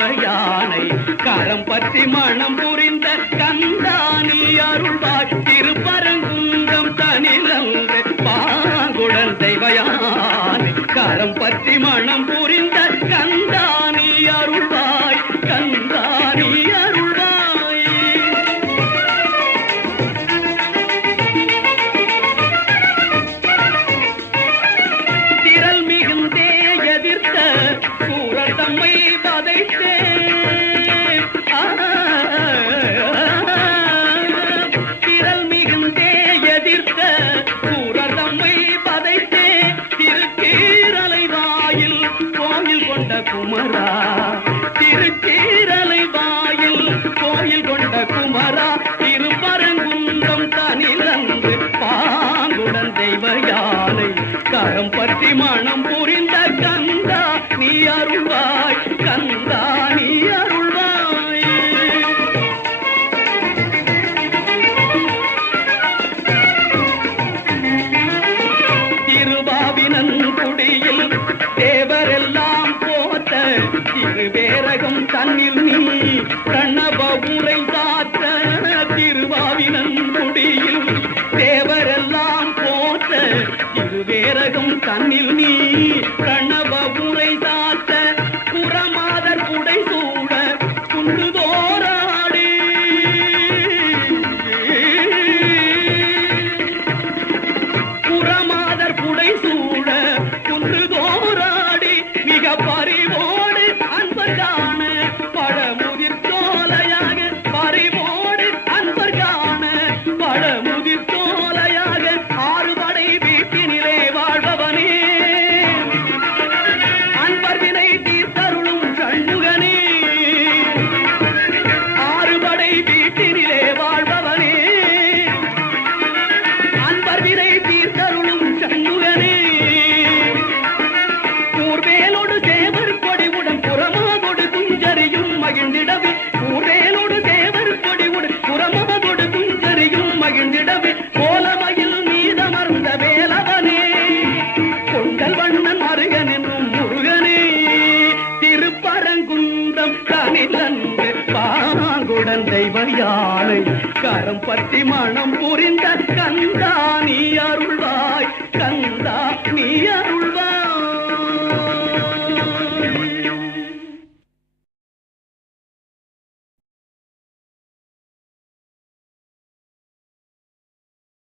யானை களம் பற்றி மனம் புரிந்த கந்தானி அருள்வாய் திருப்பரங்குன்றம் தனிலங்க பாங்குடன் தெய்வயானை களம் பற்றி மனம் புரிந்த கரம் பற்றி மனம் புரிந்த கந்தா நீ அருள்வாய். கந்தா நீ அருள்வாய். திருபாவினன் குடியில் தேவரெல்லாம் போத்த திருவேரகம் தன்னில் நீ பிரணவ உரை பேரகம் தன்னில் நீ பிரணவ உரை தாத்த புறமாதர் குடை சூட குண்டுதோராடி புறமாதர் குடை சூழ குன்று தோராடி. மிக பறிவோடு திருப்பரங்குன்றம் தனிலன்று பாங்குடன் தெய்வ கரம் பற்றி மனம் புரிந்த கந்தா நீ அருள்வாய். கந்தா நீ